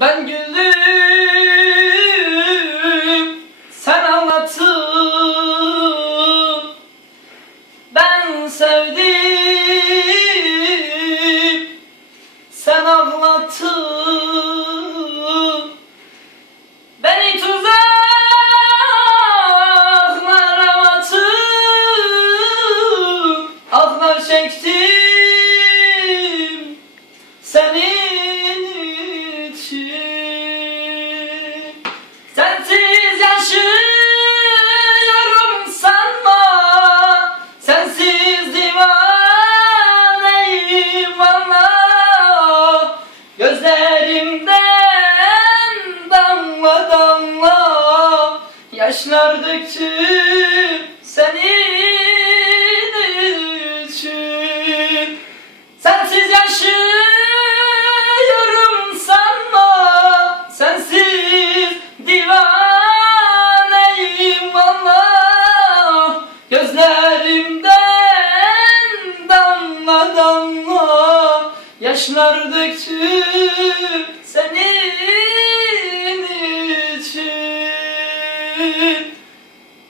Ben güldüm Sen ağlattın Ben sevdim Sen ağlattın Beni tuzaklara attın Ağlar çektim senin Gözlerimden damla damla Yaşlar döktüm senin Yaşlar döktüm senin için.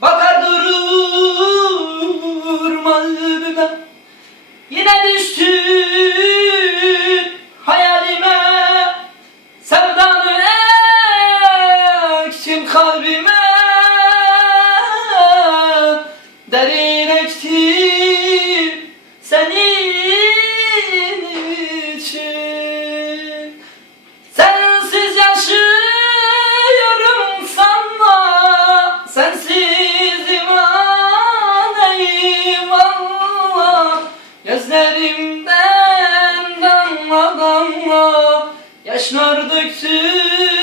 Bakar durma önüme Yine düştün hayalime. Sevdanı ektim kalbime Derin ektim Yaşlar döktüm